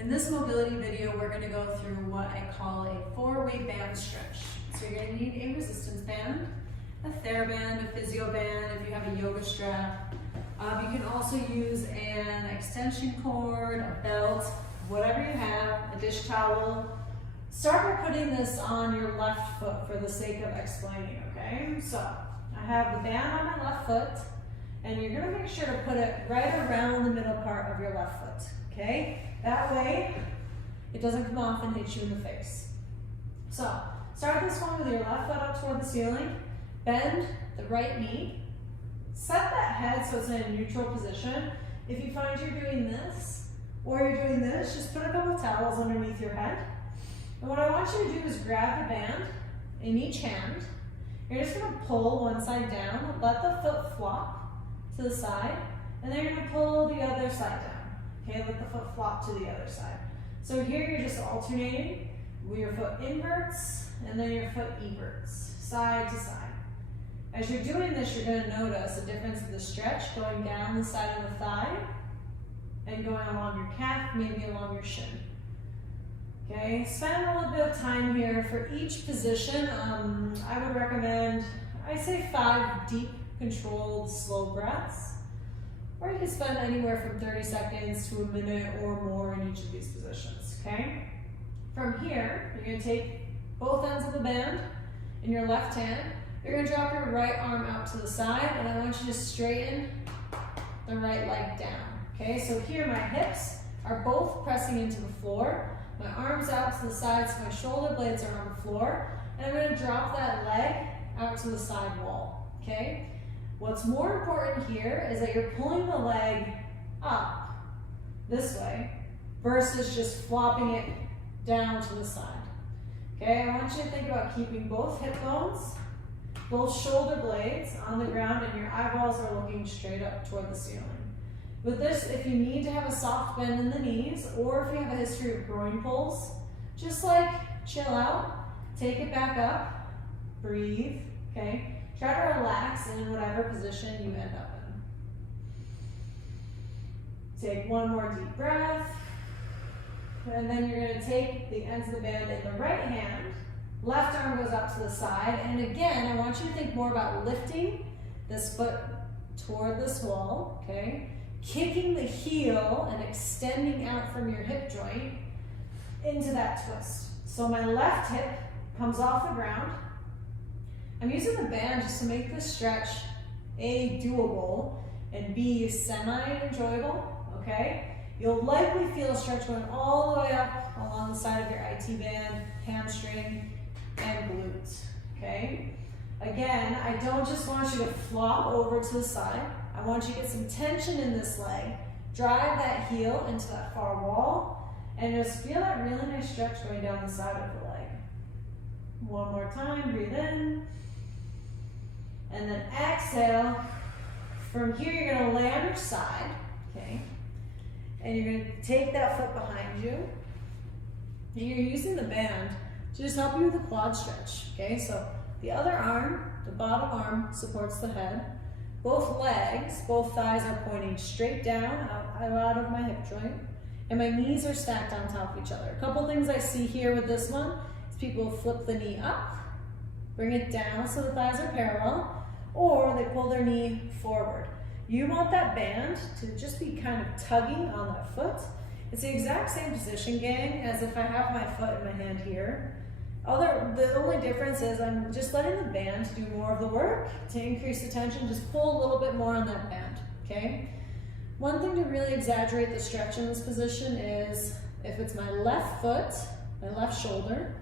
In this mobility video, we're going to go through what I call a four-way band stretch. So you're going to need a resistance band, a TheraBand, a physio band if you have a yoga strap. You can also use an extension cord, a belt, whatever you have, a dish towel. Start by putting this on your left foot for the sake of explaining, okay? So I have the band on my left foot, and you're going to make sure to put it right around the middle part of your left foot, okay? That way, it doesn't come off and hit you in the face. So, start this one with your left foot up toward the ceiling, bend the right knee, set that head so it's in a neutral position. If you find you're doing this, or you're doing this, just put a couple towels underneath your head. And what I want you to do is grab the band in each hand. You're just going to pull one side down, let the foot flop to the side, and then you're going to pull the other side down. Okay, let the foot flop to the other side. So here you're just alternating where your foot inverts and then your foot everts, side to side. As you're doing this, you're going to notice a difference in the stretch going down the side of the thigh and going along your calf, maybe along your shin. Okay, spend a little bit of time here for each position. I would recommend, I say 5 deep, controlled, slow breaths. Or you can spend anywhere from 30 seconds to a minute or more in each of these positions, okay? From here, you're gonna take both ends of the band in your left hand. You're gonna drop your right arm out to the side, and I want you to straighten the right leg down, okay? So here my hips are both pressing into the floor. My arms out to the side, so my shoulder blades are on the floor, and I'm gonna drop that leg out to the side wall, okay? What's more important here is that you're pulling the leg up this way versus just flopping it down to the side. Okay, I want you to think about keeping both hip bones, both shoulder blades on the ground, and your eyeballs are looking straight up toward the ceiling. With this, if you need to have a soft bend in the knees, or if you have a history of groin pulls, just like chill out, take it back up, breathe, okay? Try to relax in whatever position you end up in. Take one more deep breath. And then you're going to take the ends of the band in the right hand. Left arm goes up to the side. And again, I want you to think more about lifting this foot toward this wall, okay? Kicking the heel and extending out from your hip joint into that twist. So my left hip comes off the ground. I'm using the band just to make this stretch A, doable, and B, semi-enjoyable, okay? You'll likely feel a stretch going all the way up along the side of your IT band, hamstring, and glutes, okay? Again, I don't just want you to flop over to the side. I want you to get some tension in this leg, drive that heel into that far wall, and just feel that really nice stretch going down the side of the leg. One more time, breathe in. And then exhale. From here, you're going to lay on your side, okay? And you're going to take that foot behind you. And you're using the band to just help you with the quad stretch, okay? So the other arm, the bottom arm, supports the head. Both legs, both thighs are pointing straight down out of my hip joint. And my knees are stacked on top of each other. A couple things I see here with this one is people flip the knee up, bring it down so the thighs are parallel, or they pull their knee forward. You want that band to just be kind of tugging on that foot. It's the exact same position, gang, as if I have my foot in my hand here. The only difference is I'm just letting the band do more of the work. To increase the tension, just pull a little bit more on that band, okay? One thing to really exaggerate the stretch in this position is if it's my left foot, my left shoulder,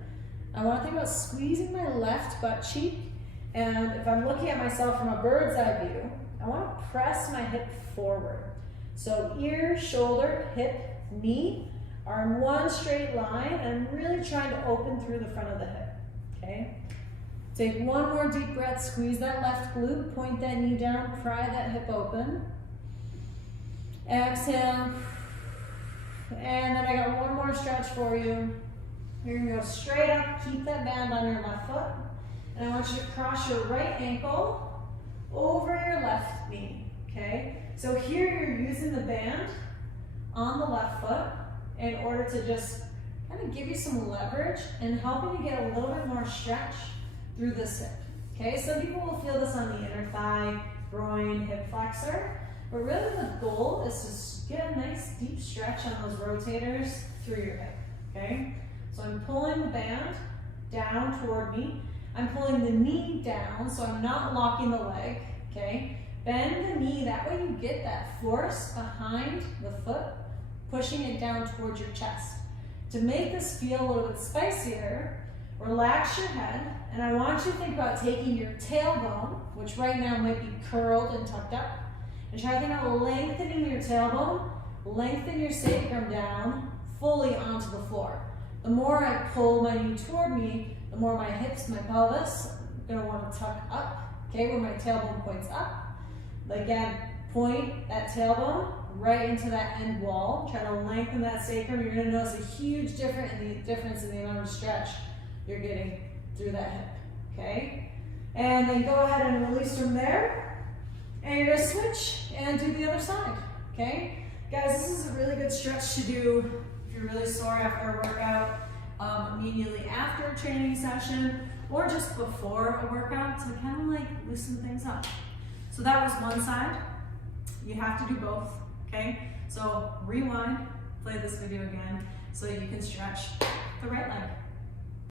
I want to think about squeezing my left butt cheek. And if I'm looking at myself from a bird's eye view, I want to press my hip forward. So ear, shoulder, hip, knee are in one straight line, and I'm really trying to open through the front of the hip, okay? Take one more deep breath, squeeze that left glute, point that knee down, pry that hip open. Exhale. And then I got one more stretch for you. You're gonna go straight up, keep that band on your left foot. And I want you to cross your right ankle over your left knee, okay? So here you're using the band on the left foot, in order to just kind of give you some leverage and helping you get a little bit more stretch through this hip. Okay, some people will feel this on the inner thigh, groin, hip flexor, but really the goal is to get a nice deep stretch on those rotators through your hip. Okay, so I'm pulling the band down toward me. I'm pulling the knee down, so I'm not locking the leg. Okay, bend the knee, that way you get that force behind the foot, pushing it down towards your chest. To make this feel a little bit spicier, relax your head, and I want you to think about taking your tailbone, which right now might be curled and tucked up, and try to think about lengthening your tailbone, lengthen your sacrum down fully onto the floor. The more I pull my knee toward me, the more my hips, my pelvis, are going to want to tuck up, okay, where my tailbone points up. Again, point that tailbone right into that end wall. Try to lengthen that sacrum. You're going to notice a huge difference in the amount of stretch you're getting through that hip, okay? And then go ahead and release from there. And you're going to switch and do the other side, okay? Guys, this is a really good stretch to do if you're really sore after a workout, immediately after a training session, or just before a workout to kind of like loosen things up. So that was one side. You have to do both, okay? So rewind, play this video again so you can stretch the right leg.